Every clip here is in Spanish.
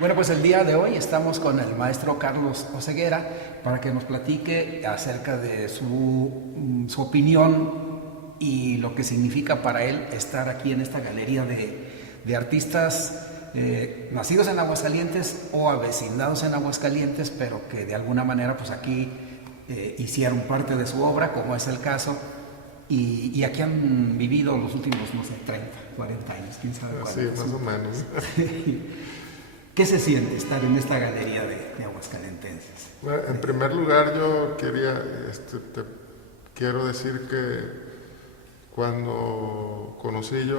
Bueno, pues el día de hoy estamos con el maestro Carlos Oseguera para que nos platique acerca de su opinión y lo que significa para él estar aquí en esta galería de artistas nacidos en Aguascalientes o avecindados en Aguascalientes, pero que de alguna manera pues aquí hicieron parte de su obra, como es el caso, y aquí han vivido los últimos, no sé, 30, 40 años, quién sabe Así, cuántos. más o menos. ¿Qué se siente estar en esta galería de aguascalentenses? Bueno, en primer lugar, yo quería, quiero decir que cuando conocí yo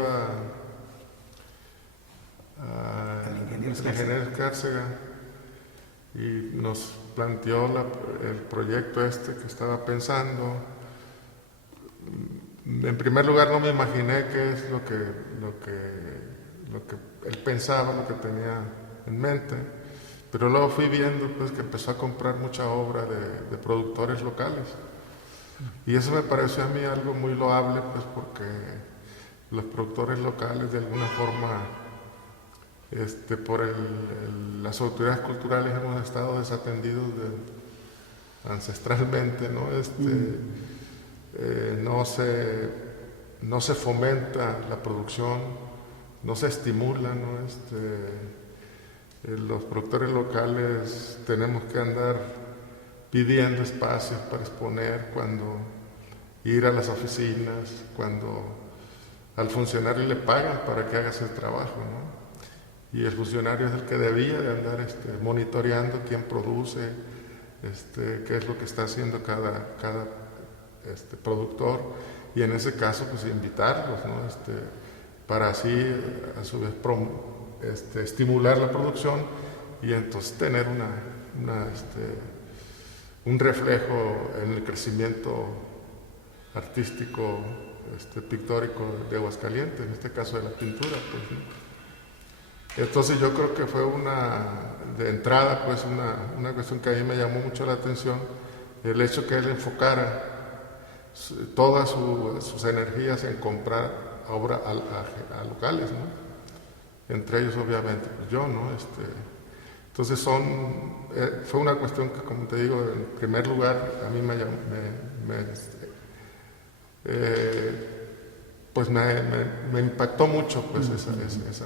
Al ingeniero al ingeniero Escárcega y nos planteó el proyecto que estaba pensando, en primer lugar no me imaginé qué es lo que él pensaba, lo que tenía en mente, pero luego fui viendo pues, que empezó a comprar mucha obra de productores locales. Y eso me pareció a mí algo muy loable, pues porque los productores locales de alguna forma, las autoridades culturales hemos estado desatendidos ancestralmente, ¿no? No se fomenta la producción, no se estimula, ¿no? Los productores locales tenemos que andar pidiendo espacios para exponer, cuando ir a las oficinas, cuando al funcionario le pagan para que haga ese trabajo, ¿no? Y el funcionario es el que debía de andar monitoreando quién produce, qué es lo que está haciendo cada productor, y en ese caso pues invitarlos, ¿no? Para así a su vez estimular la producción y entonces tener un reflejo en el crecimiento artístico, pictórico de Aguascalientes, en este caso de la pintura, pues, ¿no? Entonces yo creo que fue de entrada pues una cuestión que a mí me llamó mucho la atención, el hecho que él enfocara todas sus energías en comprar obra a locales, ¿no? Entre ellos obviamente pues yo, ¿no? Entonces fue una cuestión que, como te digo, en primer lugar a mí me impactó mucho pues esa.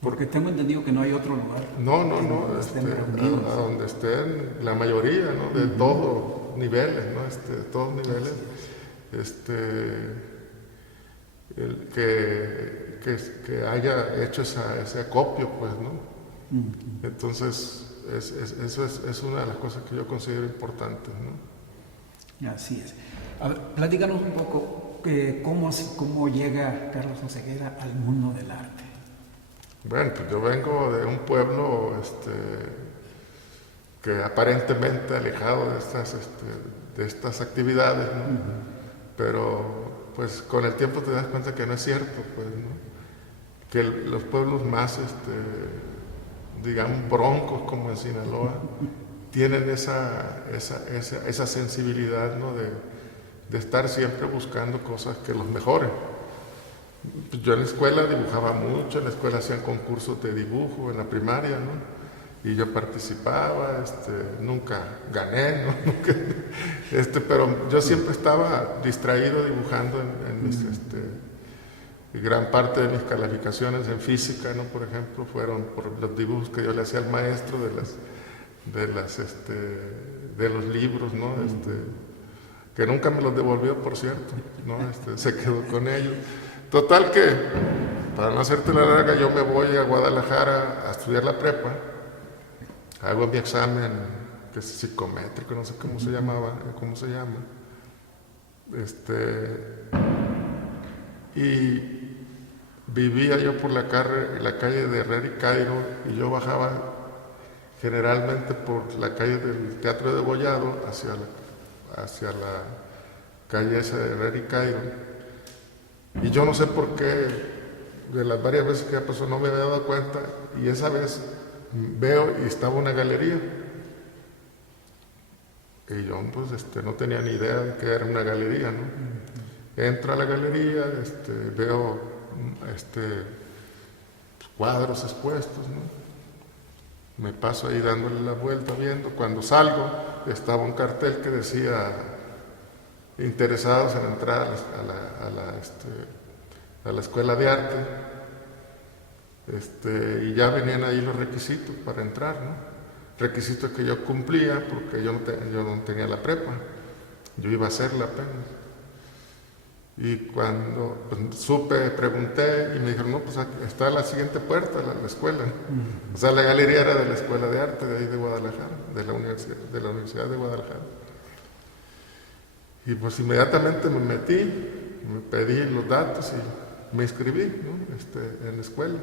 Porque tengo entendido que no hay otro lugar. No, donde estén reunidos. a donde estén la mayoría, ¿no? De todos niveles, ¿no? De todos niveles, que haya hecho ese acopio, pues, ¿no? Entonces, eso es una de las cosas que yo considero importantes, ¿no? Así es. A ver, platícanos un poco cómo llega Carlos Oseguera al mundo del arte. Bueno, pues yo vengo de un pueblo que aparentemente alejado de estas actividades, ¿no? Pero pues con el tiempo te das cuenta que no es cierto, pues, ¿no? Que los pueblos más, digamos, broncos como en Sinaloa, tienen esa sensibilidad, ¿no? de estar siempre buscando cosas que los mejoren. Yo en la escuela dibujaba mucho, en la escuela hacían concursos de dibujo, en la primaria, ¿no? Y yo participaba, nunca gané, ¿no? Pero yo siempre estaba distraído dibujando gran parte de mis calificaciones en física, ¿no? Por ejemplo, fueron por los dibujos que yo le hacía al maestro de los libros, ¿no? Que nunca me los devolvió, por cierto, ¿no? Se quedó con ellos. Total que, para no hacerte la larga, yo me voy a Guadalajara a estudiar la prepa, hago mi examen, que es psicométrico, no sé cómo se llama, y vivía yo por la calle de Herrera y Cairo, y yo bajaba generalmente por la calle del Teatro de Degollado hacia la calle esa de Herrera y Cairo. Y yo no sé por qué, de las varias veces que ya pasó, no me había dado cuenta, y esa vez veo y estaba una galería. Y yo pues no tenía ni idea de que era una galería, ¿no? Entro a la galería, veo cuadros expuestos, ¿no? Me paso ahí dándole la vuelta, viendo. Cuando salgo, estaba un cartel que decía interesados en entrar a la escuela de arte. Y ya venían ahí los requisitos para entrar, ¿no? Requisitos que yo cumplía porque yo no tenía la prepa. Yo iba a hacerla apenas. Y cuando supe, pregunté y me dijeron, no, pues aquí está la siguiente puerta, la escuela. O sea, la galería era de la Escuela de Arte de ahí de Guadalajara, de la Universidad de Guadalajara. Y pues inmediatamente me metí, me pedí los datos y me inscribí, ¿no? En la escuela.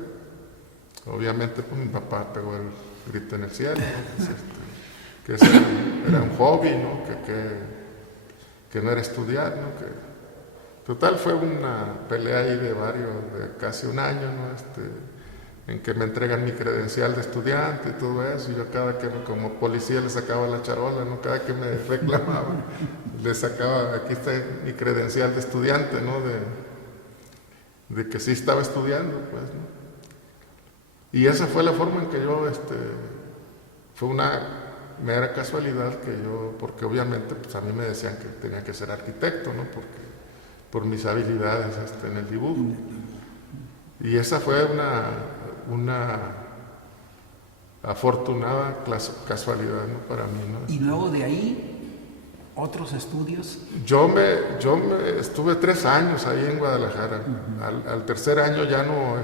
Obviamente pues mi papá pegó el grito en el cielo, ¿no? Que eso era un hobby, ¿no? Que no era estudiar, ¿no? Total, fue una pelea ahí de casi un año, ¿no? En que me entregan mi credencial de estudiante y todo eso, y yo como policía le sacaba la charola, ¿no? Cada que me reclamaba, le sacaba, aquí está mi credencial de estudiante, ¿no? De que sí estaba estudiando, pues, ¿no? Y esa fue la forma en que yo, fue una mera casualidad porque obviamente, pues a mí me decían que tenía que ser arquitecto, ¿no? Por mis habilidades en el dibujo. Y esa fue una afortunada casualidad, ¿no? Para mí, ¿no? Y luego de ahí, otros estudios. Yo me estuve 3 años ahí en Guadalajara. Al tercer año ya no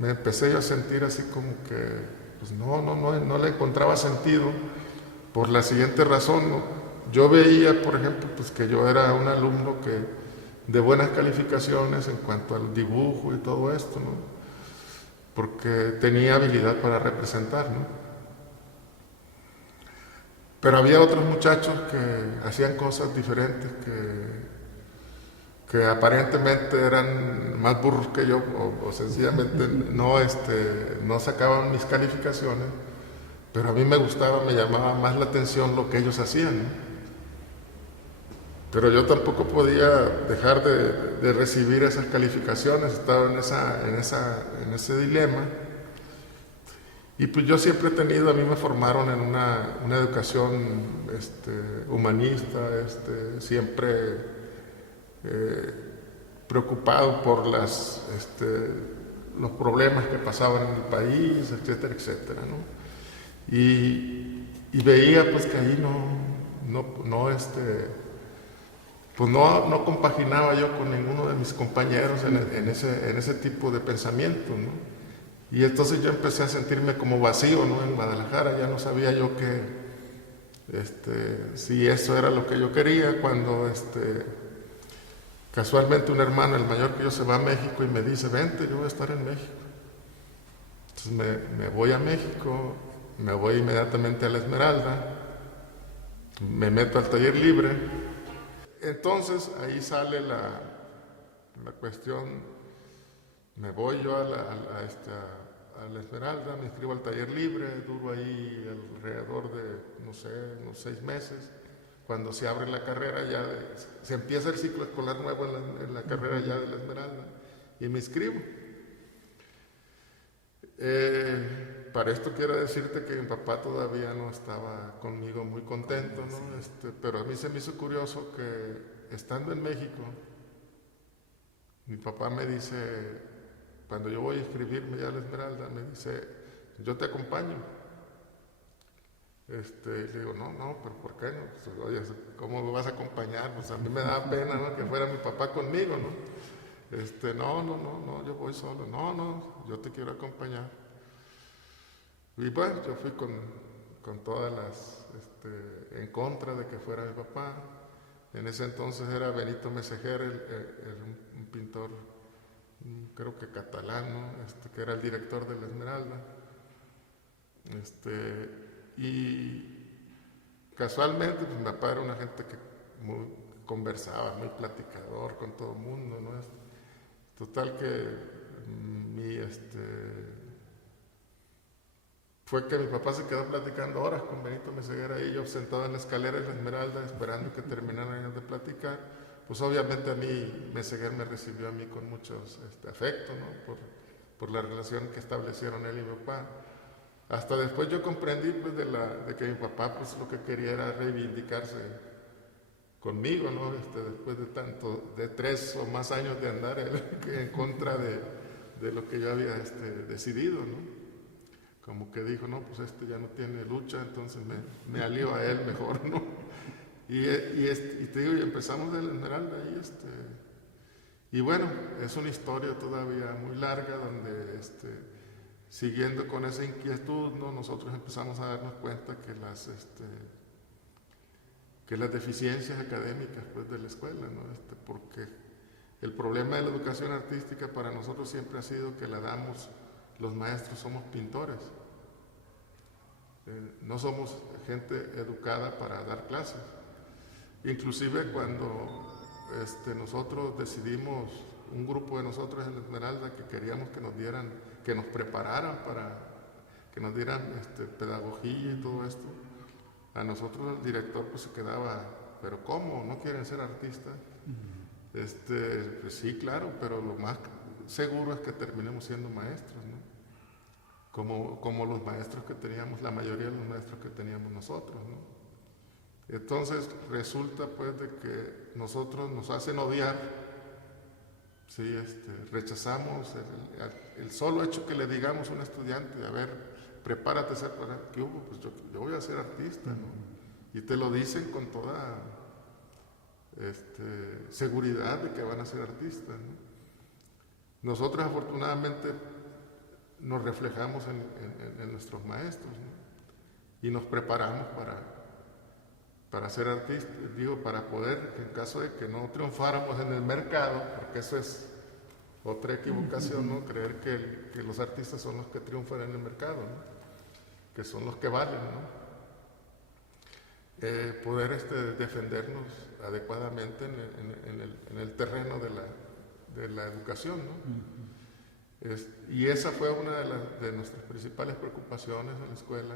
me empecé yo a sentir así como que pues no le encontraba sentido por la siguiente razón, ¿no? Yo veía, por ejemplo, pues que yo era un alumno de buenas calificaciones en cuanto al dibujo y todo esto, ¿no? Porque tenía habilidad para representar, ¿no? Pero había otros muchachos que hacían cosas diferentes que aparentemente eran más burros que yo o sencillamente no sacaban mis calificaciones, pero a mí me gustaba, me llamaba más la atención lo que ellos hacían, ¿no? Pero yo tampoco podía dejar de recibir esas calificaciones, estaba en ese dilema. Y pues yo siempre he tenido, a mí me formaron en una educación humanista, siempre preocupado por los problemas que pasaban en el país, etcétera, etcétera, ¿no? Y veía pues que ahí pues no compaginaba yo con ninguno de mis compañeros en ese tipo de pensamiento, ¿no? Y entonces yo empecé a sentirme como vacío, ¿no? En Guadalajara ya no sabía yo si eso era lo que yo quería, cuando casualmente un hermano, el mayor que yo, se va a México y me dice, vente, yo voy a estar en México. Entonces me voy a México, me voy inmediatamente a La Esmeralda, me meto al taller libre. Entonces ahí sale la cuestión, me voy yo a La Esmeralda, me inscribo al taller libre, duro ahí alrededor de, no sé, unos 6 meses. Cuando se abre la carrera se empieza el ciclo escolar nuevo en la carrera ya de La Esmeralda y me inscribo. Para esto quiero decirte que mi papá todavía no estaba conmigo muy contento, ¿no? Pero a mí se me hizo curioso que estando en México, mi papá me dice, cuando yo voy a inscribirme ya a La Esmeralda, me dice, yo te acompaño. Y le digo, no, pero ¿por qué no? Pues, oye, ¿cómo me vas a acompañar? Pues a mí me da pena, ¿no? Que fuera mi papá conmigo, ¿no? No, yo voy solo. No, yo te quiero acompañar. Y bueno, yo fui con todas las, en contra de que fuera mi papá. En ese entonces era Benito Meseguer, un pintor, creo que catalán, ¿no? Que era el director de La Esmeralda. Y casualmente, pues mi papá era una gente que conversaba, muy platicador con todo el mundo, ¿no? Total que fue que mi papá se quedó platicando horas con Benito Meseguer y yo sentado en la escalera de La Esmeralda esperando que terminaran de platicar. Pues obviamente a mí Meseguer me recibió a mí con mucho afecto, ¿no? por la relación que establecieron él y mi papá. Hasta después yo comprendí pues, de que mi papá pues, lo que quería era reivindicarse conmigo, ¿no? Después de 3 o más años de andar en contra de lo que yo había decidido, ¿no? Como que dijo, no, pues ya no tiene lucha, entonces me alío a él mejor, ¿no? Y te digo, y empezamos de la Esmeralda ahí, y bueno, es una historia todavía muy larga donde, siguiendo con esa inquietud, ¿no? Nosotros empezamos a darnos cuenta que las deficiencias académicas pues, de la escuela, ¿no? Porque el problema de la educación artística para nosotros siempre ha sido que la damos, los maestros somos pintores, no somos gente educada para dar clases. Inclusive cuando nosotros decidimos, un grupo de nosotros en la Esmeralda, que queríamos que nos prepararan que nos dieran pedagogía y todo esto, a nosotros el director pues se quedaba, pero ¿cómo? ¿No quieren ser artistas? Pues sí, claro, pero lo más seguro es que terminemos siendo maestros, ¿no? Como los maestros que teníamos, la mayoría de los maestros que teníamos nosotros, ¿no? Entonces resulta pues de que nosotros nos hacen odiar, ¿sí? Rechazamos el solo hecho que le digamos a un estudiante, a ver, prepárate a ser, ¿qué hubo? Pues yo voy a ser artista, ¿no? Y te lo dicen con toda seguridad de que van a ser artistas, ¿no? Nosotros afortunadamente nos reflejamos en nuestros maestros, ¿no? Y nos preparamos para ser artistas, para poder, en caso de que no triunfáramos en el mercado, porque eso es otra equivocación, ¿no? Creer que los artistas son los que triunfan en el mercado, ¿no? Que son los que valen, ¿no? Poder defendernos adecuadamente en el terreno de la educación, ¿no? Y esa fue una de nuestras principales preocupaciones en la escuela.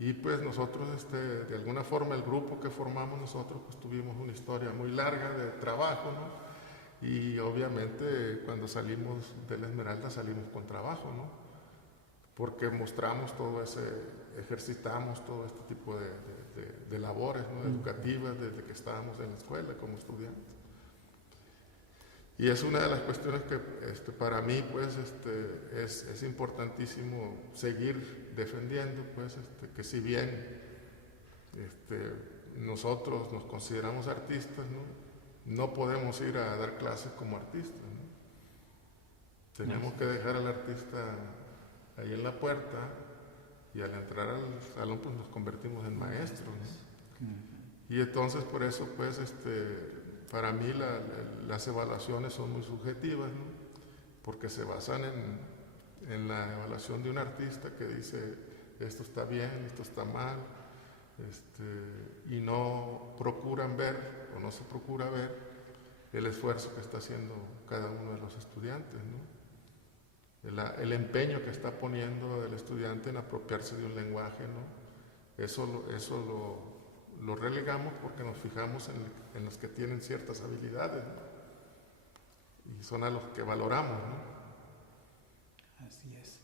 Y pues nosotros, de alguna forma, el grupo que formamos nosotros, pues tuvimos una historia muy larga de trabajo, ¿no? Y obviamente cuando salimos de la Esmeralda salimos con trabajo, ¿no? Porque mostramos ejercitamos todo este tipo de labores, ¿no? Educativas desde que estábamos en la escuela como estudiantes. Y es una de las cuestiones que para mí pues, es importantísimo seguir defendiendo, pues, que si bien nosotros nos consideramos artistas, no podemos ir a dar clases como artistas, ¿no? Tenemos que dejar al artista ahí en la puerta y al entrar al salón pues nos convertimos en maestros, ¿no? Y entonces por eso pues para mí las evaluaciones son muy subjetivas, ¿no? Porque se basan en la evaluación de un artista que dice esto está bien, esto está mal, y no procuran ver o no se procura ver el esfuerzo que está haciendo cada uno de los estudiantes, ¿no? El empeño que está poniendo el estudiante en apropiarse de un lenguaje, ¿no? Eso lo relegamos porque nos fijamos en los que tienen ciertas habilidades, ¿no? Y son a los que valoramos, ¿no? Así es.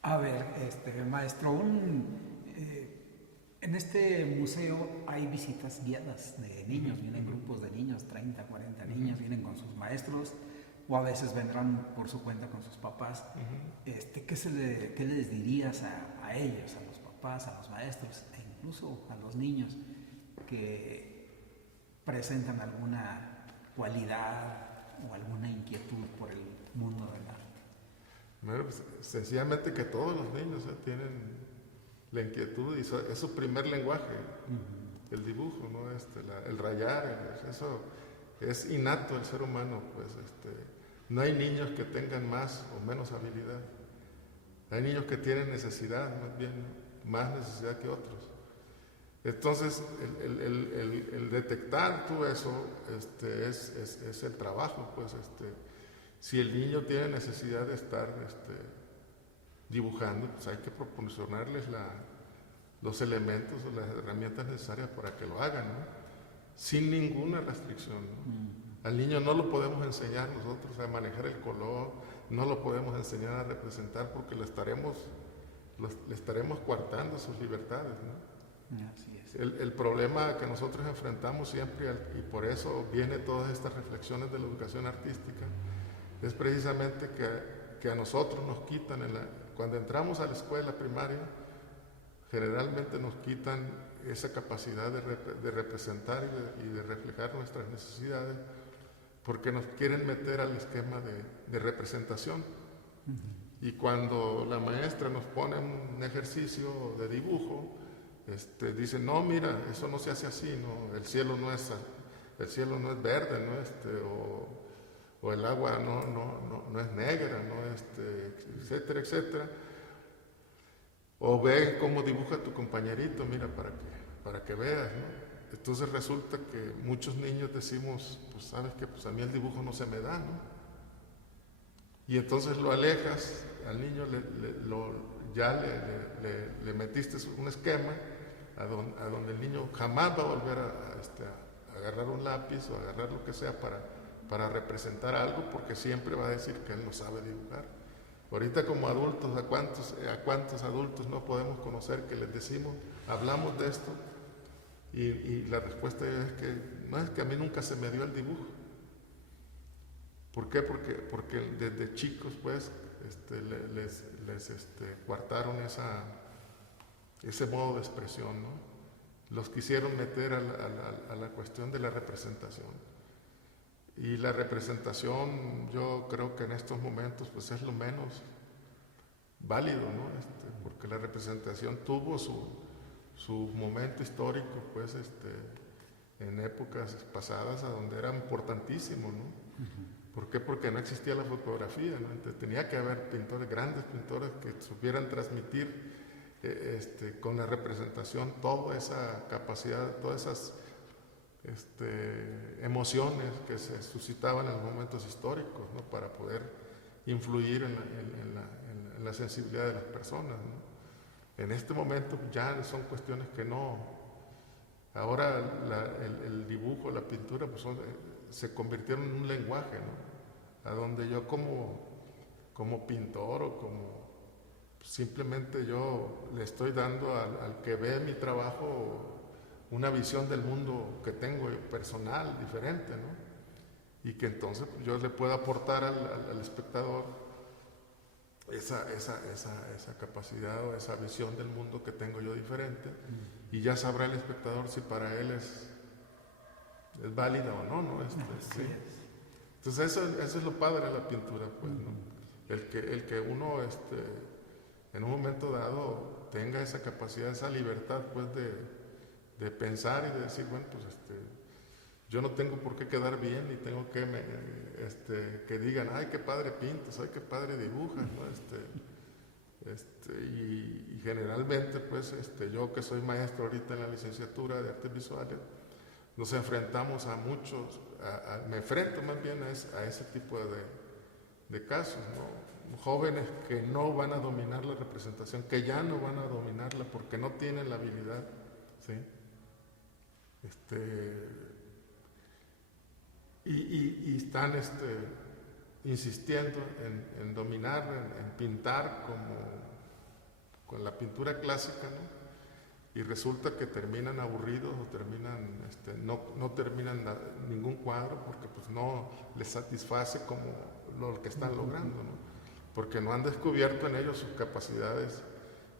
A ver, maestro, en este museo hay visitas guiadas de niños, vienen grupos de niños, 30, 40 niños, vienen con sus maestros, o a veces vendrán por su cuenta con sus papás. ¿Qué les dirías a ellos, a los papás, a los maestros, e incluso a los niños que presentan alguna cualidad o alguna inquietud por el mundo del arte? Bueno, pues, sencillamente que todos los niños tienen la inquietud y es su primer lenguaje, el dibujo, ¿no? El rayar, eso es innato al ser humano, pues no hay niños que tengan más o menos habilidad, hay niños que tienen necesidad, más bien, más necesidad que otros. Entonces, el detectar todo eso es el trabajo, pues si el niño tiene necesidad de estar dibujando, pues hay que proporcionarles los elementos o las herramientas necesarias para que lo hagan, ¿no? Sin ninguna restricción, ¿no? Al niño no lo podemos enseñar nosotros a manejar el color, no lo podemos enseñar a representar porque le estaremos coartando sus libertades, ¿no? Así es. El problema que nosotros enfrentamos siempre, y por eso viene todas estas reflexiones de la educación artística, es precisamente que a nosotros nos quitan, cuando entramos a la escuela primaria, generalmente nos quitan esa capacidad de representar y de reflejar nuestras necesidades, porque nos quieren meter al esquema de representación. Y cuando la maestra nos pone un ejercicio de dibujo, dice, no, mira, eso no se hace así, ¿no? El cielo no es verde, ¿no? O el agua no es negra, ¿no? Etcétera, etcétera. O ve cómo dibuja tu compañerito, mira, para que veas, ¿no? Entonces resulta que muchos niños decimos, pues sabes que pues a mí el dibujo no se me da, ¿no? Y entonces lo alejas, al niño le metiste un esquema a donde el niño jamás va a volver a agarrar un lápiz o agarrar lo que sea para representar algo, porque siempre va a decir que él no sabe dibujar. Ahorita como adultos, ¿a cuántos adultos no podemos conocer que les decimos, hablamos de esto? Y la respuesta es que no, es que a mí nunca se me dio el dibujo. ¿Por qué? Porque desde chicos pues les coartaron ese modo de expresión, ¿no? Los quisieron meter a la cuestión de la representación. Y la representación yo creo que en estos momentos pues es lo menos válido, ¿no? Porque la representación tuvo su momento histórico, pues, en épocas pasadas, a donde era importantísimo, ¿no? ¿Por qué? Porque no existía la fotografía, ¿no? Entonces, tenía que haber pintores, grandes pintores, que supieran transmitir con la representación toda esa capacidad, todas esas emociones que se suscitaban en los momentos históricos, ¿no? Para poder influir en la sensibilidad de las personas, ¿no? En este momento ya son cuestiones que no. Ahora el dibujo, la pintura, pues se convirtieron en un lenguaje, ¿no? A donde yo como pintor o como simplemente yo le estoy dando al que ve mi trabajo una visión del mundo que tengo personal, diferente, ¿no? Y que entonces yo le puedo aportar al espectador esa capacidad o esa visión del mundo que tengo yo diferente, y ya sabrá el espectador si para él es válida o no, ¿no? ¿Sí? Entonces eso es lo padre de la pintura, pues, ¿no? El que uno en un momento dado tenga esa capacidad, esa libertad, pues, de pensar y de decir, bueno, pues yo no tengo por qué quedar bien, ni tengo que digan, ay, qué padre pintas, ay, qué padre dibujas, ¿no? Y generalmente, pues, yo que soy maestro ahorita en la licenciatura de artes visuales, nos enfrentamos a muchos, me enfrento más bien a ese tipo de casos, ¿no? Jóvenes que no van a dominar la representación, que ya no van a dominarla porque no tienen la habilidad, ¿sí? Y están insistiendo en dominar, en pintar con la pintura clásica, ¿no? Y resulta que terminan aburridos o no terminan ningún cuadro porque pues no les satisface como lo que están logrando, ¿no? Porque no han descubierto en ellos sus capacidades,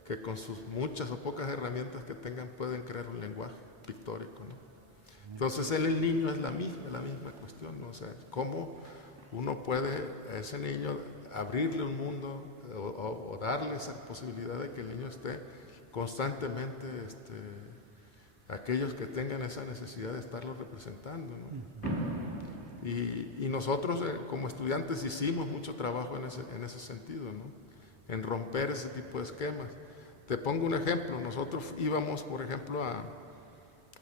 que con sus muchas o pocas herramientas que tengan pueden crear un lenguaje pictórico, ¿no? Entonces el niño es la misma cuestión, ¿no? O sea, cómo uno puede a ese niño abrirle un mundo o darle esa posibilidad de que el niño esté constantemente, aquellos que tengan esa necesidad de estarlo representando, ¿no? Y nosotros como estudiantes hicimos mucho trabajo en ese sentido, ¿no? En romper ese tipo de esquemas. Te pongo un ejemplo, nosotros íbamos, por ejemplo,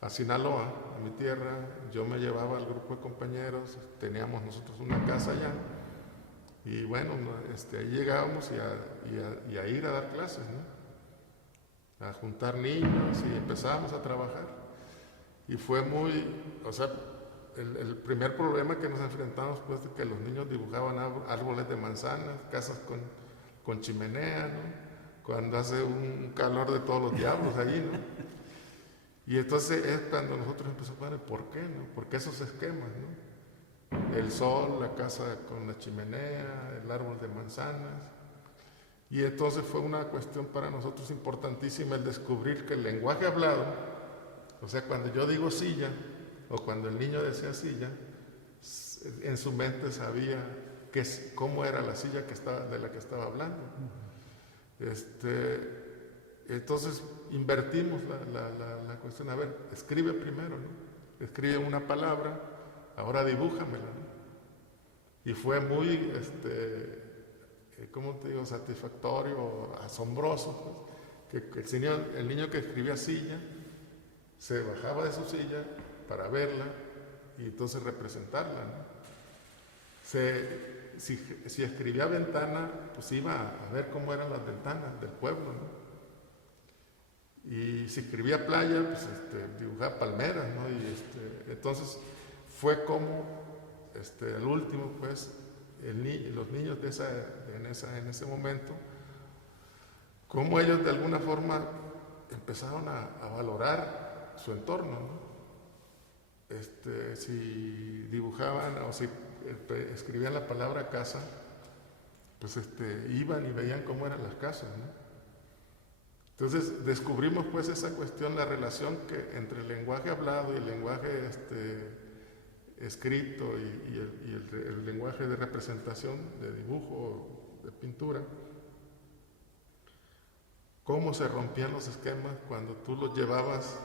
a Sinaloa, a mi tierra, yo me llevaba al grupo de compañeros, teníamos nosotros una casa allá, y bueno, ahí llegábamos y a ir a dar clases, ¿no? A juntar niños y empezábamos a trabajar. Y fue muy, o sea, el primer problema que nos enfrentamos pues de que los niños dibujaban árboles de manzanas, casas con chimenea, ¿no? Cuando hace un calor de todos los diablos allí, ¿no? Y entonces es cuando nosotros empezamos a ver por qué, ¿no? ¿Por qué esos esquemas, ¿no? El sol, la casa con la chimenea, el árbol de manzanas. Y entonces fue una cuestión para nosotros importantísima el descubrir que el lenguaje hablado, o sea, cuando yo digo silla, o cuando el niño decía silla, en su mente sabía cómo era la silla de la que estaba hablando. Entonces invertimos la cuestión. A ver, escribe primero, ¿no? Escribe una palabra, ahora dibújamela, ¿no? Y fue muy, ¿cómo te digo? Satisfactorio, asombroso, pues, que el niño que escribía silla se bajaba de su silla para verla y entonces representarla, ¿no? Si escribía ventana, pues iba a ver cómo eran las ventanas del pueblo, ¿no? Y si escribía playa, pues dibujaba palmeras, ¿no? Y entonces fue como, el último, pues, los niños en ese momento, como ellos de alguna forma empezaron a valorar su entorno, ¿no? Si dibujaban o si escribían la palabra casa, pues iban y veían cómo eran las casas, ¿no? Entonces descubrimos pues esa cuestión, la relación que entre el lenguaje hablado y el lenguaje escrito y el lenguaje de representación, de dibujo, de pintura, cómo se rompían los esquemas cuando tú los llevabas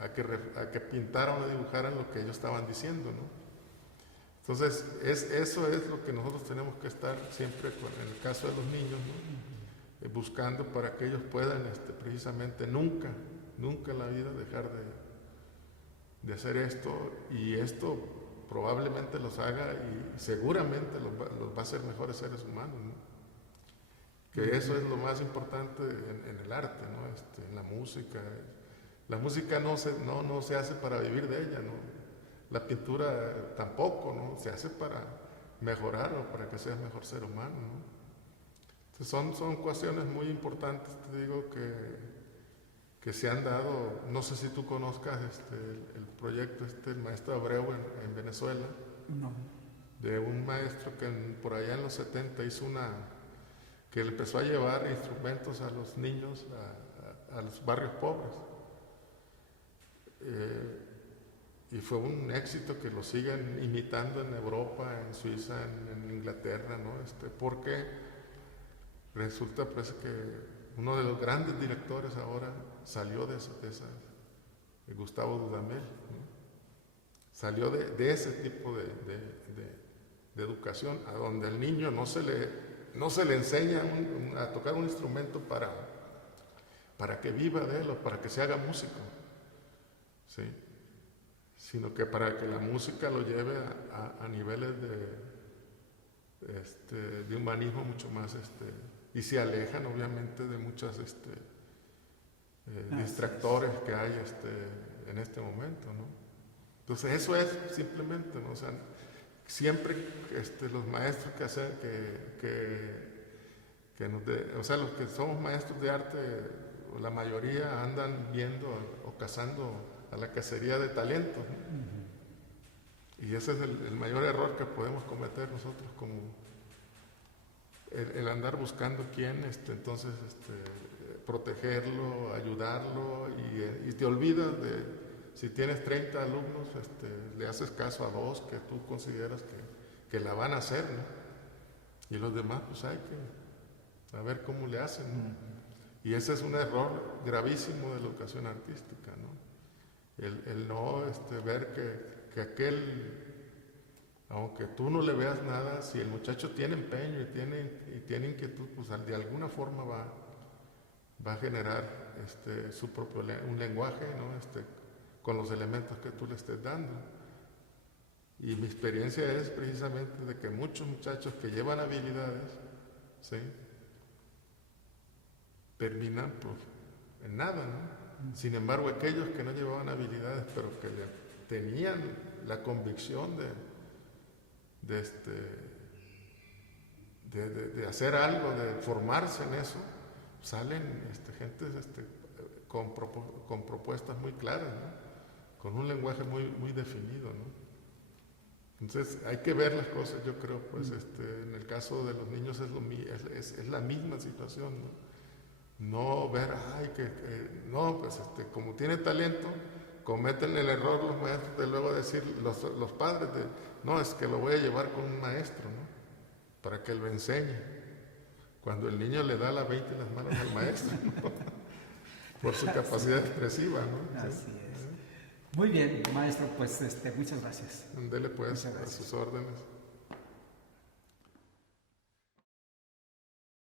a que pintaran o dibujaran lo que ellos estaban diciendo, ¿no? Entonces, eso es lo que nosotros tenemos que estar siempre, en el caso de los niños, ¿no? Buscando para que ellos puedan precisamente nunca en la vida dejar de hacer esto, y esto probablemente los haga y seguramente los va a hacer mejores seres humanos, ¿no? Que eso es lo más importante en el arte, ¿no? En la música. La música no se hace para vivir de ella, ¿no? La pintura tampoco, ¿no? Se hace para mejorar o para que seas mejor ser humano, ¿no? Entonces son cuestiones muy importantes, te digo, que se han dado. No sé si tú conozcas el proyecto el maestro Abreu en Venezuela. No. De un maestro que por allá en los 70 hizo que le empezó a llevar instrumentos a los niños, a los barrios pobres. Y fue un éxito que lo siguen imitando en Europa, en Suiza, en Inglaterra, ¿no? Porque resulta pues que uno de los grandes directores ahora salió de Gustavo Dudamel, ¿no? Salió de ese tipo de educación, a donde al niño no se le enseña a tocar un instrumento para que viva de él o para que se haga músico, ¿sí? Sino que para que la música lo lleve a niveles de humanismo mucho más, y se alejan obviamente de muchos distractores que hay en este momento, ¿no? Entonces eso es simplemente, ¿no? O sea, siempre los maestros o sea, los que somos maestros de arte, la mayoría andan viendo o cazando a la cacería de talentos, ¿no? Y ese es el mayor error que podemos cometer nosotros, como el andar buscando quién, entonces protegerlo, ayudarlo, y te olvidas si tienes 30 alumnos, le haces caso a 2 que tú consideras que la van a hacer, ¿no? Y los demás, pues hay que a ver cómo le hacen, ¿no? Y ese es un error gravísimo de la educación artística, ¿no? El no ver que aquel, aunque tú no le veas nada, si el muchacho tiene empeño y tiene inquietud, pues de alguna forma va a generar su propio un lenguaje, ¿no? Con los elementos que tú le estés dando. Y mi experiencia es precisamente de que muchos muchachos que llevan habilidades, ¿sí?, terminan pues en nada, ¿no? Sin embargo, aquellos que no llevaban habilidades, pero que tenían la convicción de hacer algo, de formarse en eso, salen gente con propuestas muy claras, ¿no? Con un lenguaje muy definido, ¿no? Entonces hay que ver las cosas, yo creo, pues en el caso de los niños es la misma situación, ¿no? No ver, no, pues como tiene talento, cometen el error los maestros de luego decir, los padres, no, es que lo voy a llevar con un maestro, ¿no? Para que él lo enseñe. Cuando el niño le da la 20 en las manos al maestro, ¿no? Por su capacidad expresiva, ¿no? Así es. Muy bien, maestro, pues muchas gracias. Ándele pues, Muchas a gracias. sus órdenes.